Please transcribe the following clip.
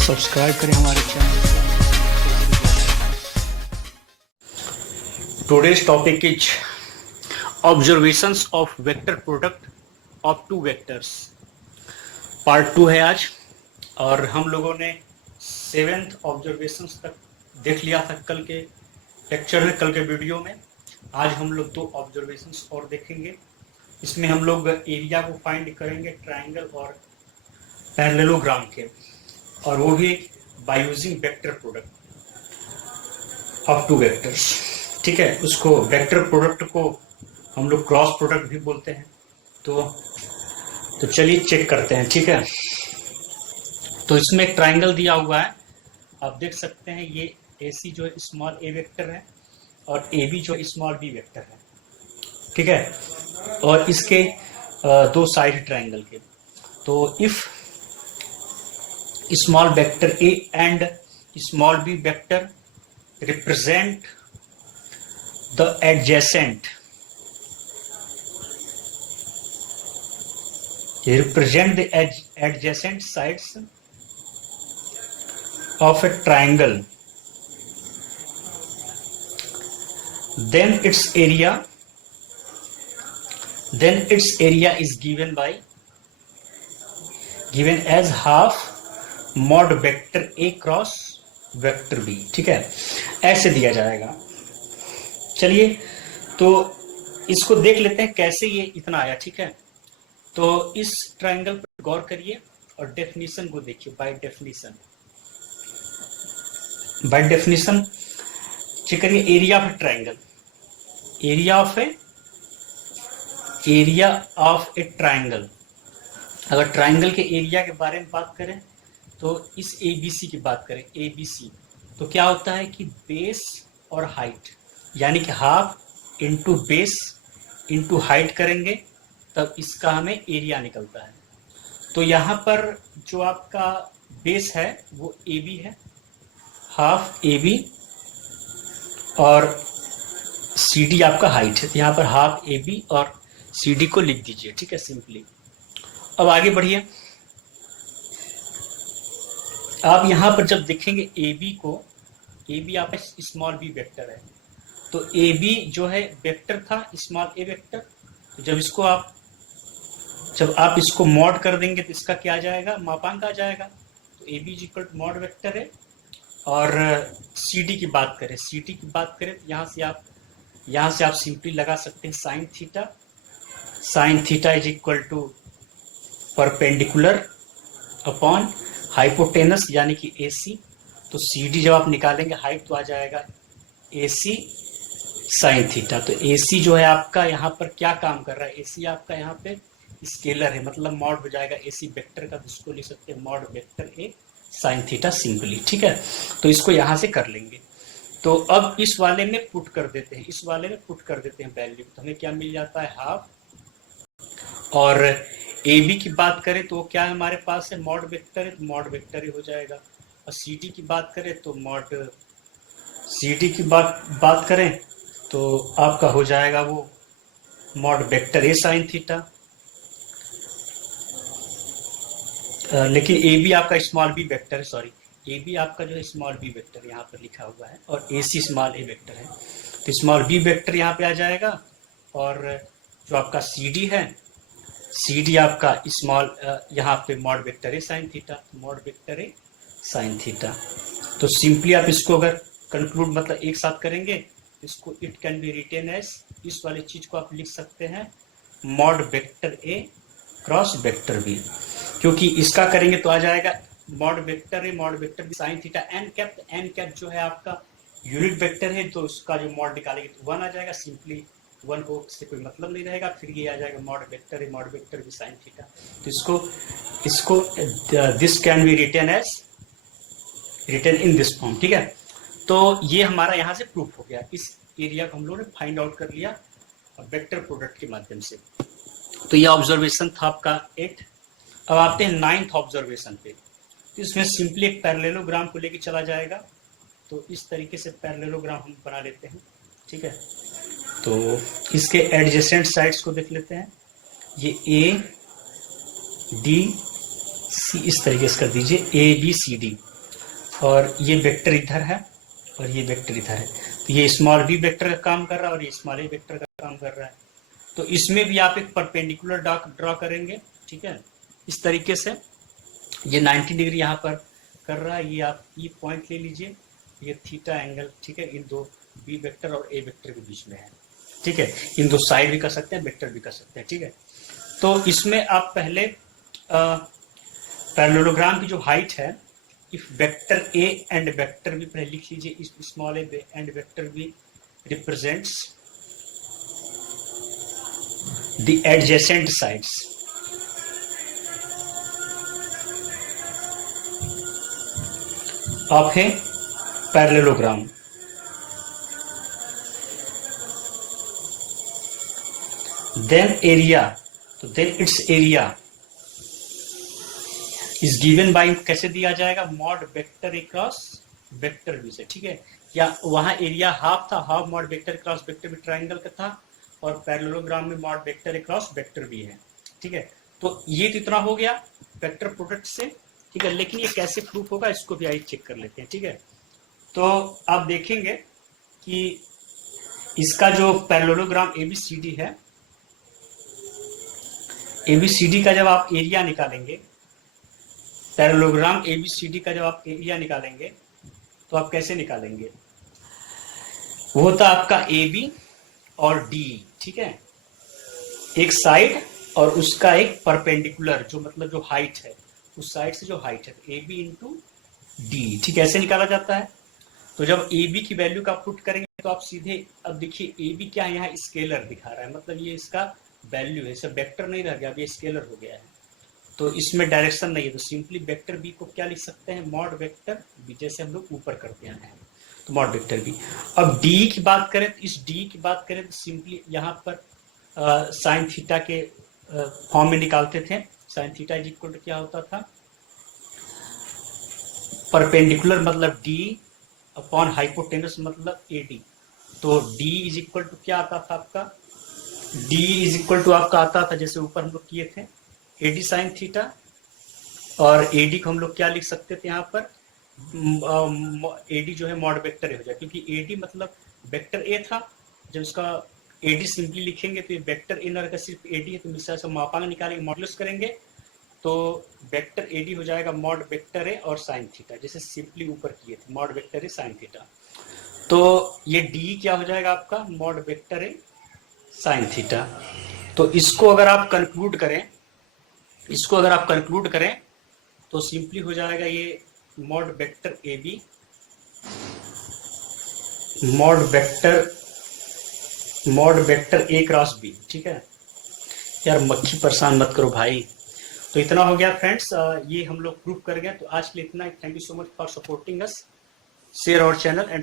Subscribe करें हमारे channel को। Today's topic is observations of vector product of two vectors। Part 2 है आज, और हम लोगों ने 7th ऑब्जर्वेशंस तक देख लिया था कल के लेक्चर में, कल के वीडियो में। आज हम लोग 2 ऑब्जर्वेशंस और देखेंगे। इसमें हम लोग एरिया को फाइंड करेंगे ट्रायंगल और पैरेललोग्राम के, और वो भी by using vector product of two vectors. ठीक है, उसको वेक्टर प्रोडक्ट को हम लोग क्रॉस प्रोडक्ट भी बोलते हैं। तो चलिए चेक करते हैं। ठीक है, तो इसमें एक ट्रायंगल दिया हुआ है, आप देख सकते हैं। ये AC जो है स्मॉल a वेक्टर है और AB जो स्मॉल b वेक्टर है। ठीक है, और इसके 2 साइड ट्रायंगल के। तो if small vector a and small b vector represent the adjacent sides of a triangle, then its area is given as half mod vector A cross vector b. ठीक है, ऐसे दिया जाएगा। चलिए तो इसको देख लेते हैं कैसे ये इतना आया। ठीक है, तो इस ट्रायंगल पर गौर करिए और डेफिनेशन को देखिए। बाय डेफिनेशन चेक करिए। Area of triangle, area of A triangle. अगर ट्रायंगल के एरिया के बारे में बात करें तो इस ABC की बात करें, ABC, तो क्या होता है कि बेस और हाइट, यानी कि half into base into height करेंगे तब इसका हमें एरिया निकलता है। तो यहाँ पर जो आपका बेस है वो AB है, हाफ AB, और CD आपका हाइट है। तो यहाँ पर हाफ AB और CD को लिख दीजिए। ठीक है, सिंपली। अब आगे बढ़िए। आप यहाँ पर जब देखेंगे AB को, AB आपका स्मॉल b वेक्टर है, तो AB जो है वेक्टर था स्मॉल a वेक्टर। तो जब आप इसको मॉड कर देंगे तो इसका क्या आ जाएगा, मापांक आ जाएगा। तो AB equal to mod vector है। और CD की बात करें तो यहाँ से आप सिंपली लगा सकते हैं sine theta is equal to perpendicular upon hypotenuse, यानी कि AC। तो CD जब आप निकालेंगे हाइट तो आ जाएगा AC साइन थीटा। तो AC जो है आपका यहाँ पर क्या काम कर रहा है, AC आपका यहाँ पे स्केलर है, मतलब मॉड हो जाएगा AC वेक्टर का। तो इसको लिख सकते हैं mod vector A sine theta simply. ठीक है, तो इसको यहाँ से कर लेंगे। तो अब इस वाले में पुट कर देते हैं वैल्यू। तो हमें क्या मिल जाता है, हाफ। और AB की बात करें तो क्या हमारे पास है, मॉड वेक्टर है, तो मॉड वेक्टर ही हो जाएगा। और CD की बात करें तो CD की बात करें तो आपका हो जाएगा वो mod vector A sine theta. लेकिन AB आपका स्मॉल b वेक्टर है, सॉरी, AB आपका जो है स्मॉल b वेक्टर यहाँ पर लिखा हुआ है, और AC स्मॉल a वेक्टर है। तो स्मॉल b वेक्टर यहाँ पे आ जाएगा। और जो आपका CD है, CD आपका स्मॉल यहाँ पे मॉड वेक्टर है साइन थीटा, मॉड वेक्टर है साइन थीटा। तो सिंपली आप इसको अगर कंक्लूड मतलब एक साथ करेंगे, इसको it can be written as, इस वाली चीज को आप लिख सकते हैं mod vector A cross vector B, क्योंकि इसका करेंगे तो आ जाएगा mod vector A mod vector B sine theta n cap जो है आपका यूनिट वेक्टर है, तो उसका जो मॉड निकालेंगे तो 1 आ जाएगा। सिंपली 1 को से कोई मतलब नहीं रहेगा, फिर ये आ जाएगा mod vector A mod vector B sine theta. तो इसको this can be written in this form. ठीक है, तो ये हमारा यहाँ से प्रूफ हो गया। इस एरिया को हम लोगों ने फाइंड आउट कर लिया वेक्टर प्रोडक्ट के माध्यम से। तो ये ऑब्जर्वेशन था आपका 8। अब आते हैं 9th ऑब्जर्वेशन पे। तो इसमें सिंपली एक पैरेललोग्राम को लेके चला जाएगा। तो इस तरीके से पैरेललोग्राम हम बना लेते हैं। ठीक है, तो इसके एडजेसेंट साइड्स को देख लेते हैं। ये A D C इस तरीके से कर दीजिए, A B C D। और ये वेक्टर इधर है और ये वेक्टर इधर है। तो ये स्मॉल v वेक्टर का काम कर रहा है और ये स्मॉल a वेक्टर का काम कर रहा है। तो इसमें भी आप एक परपेंडिकुलर ड्रॉ करेंगे, ठीक है, इस तरीके से। ये 90 डिग्री यहाँ पर कर रहा है, ये आप ये पॉइंट ले लीजिए, ये थीटा एंगल, ठीक है, इन दो b वेक्टर और a वेक्टर के बीच में है, ठीक है। इन दो साइड भी कर सकते हैं, वेक्टर भी कर सकते हैं, ठीक है। तो इसमें आप पहले पैरेललोग्राम की जो हाइट है, if vector a and vector b, पहले लिख लीजिए, इस small a and vector b represents the adjacent sides of a parallelogram. Then area, तो then its area is given by, कैसे दिया जाएगा, मॉड वेक्टर ए क्रॉस वेक्टर बी से, ठीक है। या वहां एरिया हाफ था, half mod vector cross vector B triangle का था, और पैरेललोग्राम में मॉड वेक्टर ए क्रॉस वेक्टर बी है, ठीक है। तो ये तो इतना हो गया वेक्टर प्रोडक्ट से, ठीक है। लेकिन ये कैसे प्रूफ होगा, इसको भी आइए चेक कर लेते हैं, ठीक है। तो आप देखेंगे कि इसका जो पैरेललोग्राम एबीसीडी है, एबीसीडी का जब आप एरिया निकालेंगे, पैरेललोग्राम एबीसीडी का जब आप एरिया निकालेंगे, तो आप कैसे निकालेंगे, वो होता आपका ए बी और डी, ठीक है, एक साइड और उसका एक परपेंडिकुलर, जो मतलब जो हाइट है, उस साइड से जो हाइट है, ए बी इंटू डी, ठीक है, ऐसे निकाला जाता है। तो जब ए बी की वैल्यू का पुट करेंगे, तो आप सीधे, अब देखिए ए बी क्या है, यहाँ स्केलर दिखा रहा है, मतलब ये इसका वैल्यू है, सब वेक्टर नहीं रह गया, अब ये स्केलर हो गया है, तो इसमें डायरेक्शन नहीं है, तो सिंपली वेक्टर बी को क्या लिख सकते हैं, मॉड वेक्टर बी, जैसे हम लोग ऊपर करते हैं, तो मॉड वेक्टर बी। अब डी की बात करें, तो इस डी की बात करें तो सिंपली यहाँ पर साइन थीटा के फॉर्म में निकालते थे। Sine theta is equal to क्या होता था, परपेंडिकुलर मतलब डी अपॉन हाइपोटेनस मतलब ए डी। तो डी इज इक्वल टू क्या आता था आपका, डी इज इक्वल टू आपका आता था, जैसे ऊपर हम लोग किए थे, ए डी साइन थीटा, और ए डी को हम लोग क्या लिख सकते थे यहाँ पर, ए डी जो है मॉड वेक्टर हो जाए, क्योंकि ए डी मतलब वेक्टर ए था, जब उसका ए डी सिंपली लिखेंगे तो ये वेक्टर ए न सिर्फ ए डी है, तो मिसाल से मापांक निकालेंगे, मॉडुलस करेंगे, तो वेक्टर ए डी हो जाएगा मॉड वेक्टर ए और साइन थीटा, जैसे सिंपली ऊपर किए थे, मॉड वेक्टर ए साइन थीटा। तो ये डी क्या हो जाएगा आपका, मॉड वेक्टर ए साइन थीटा। तो इसको अगर आप कंक्लूड करें, इसको अगर आप कंक्लूड करें तो सिंपली हो जाएगा ये mod vector a b, mod vector A cross b, ठीक है। यार मक्खी परेशान मत करो भाई। तो इतना हो गया फ्रेंड्स, ये हम लोग प्रूफ कर गए। तो आज के लिए इतना ही। Thank you so much for supporting us, share our channel and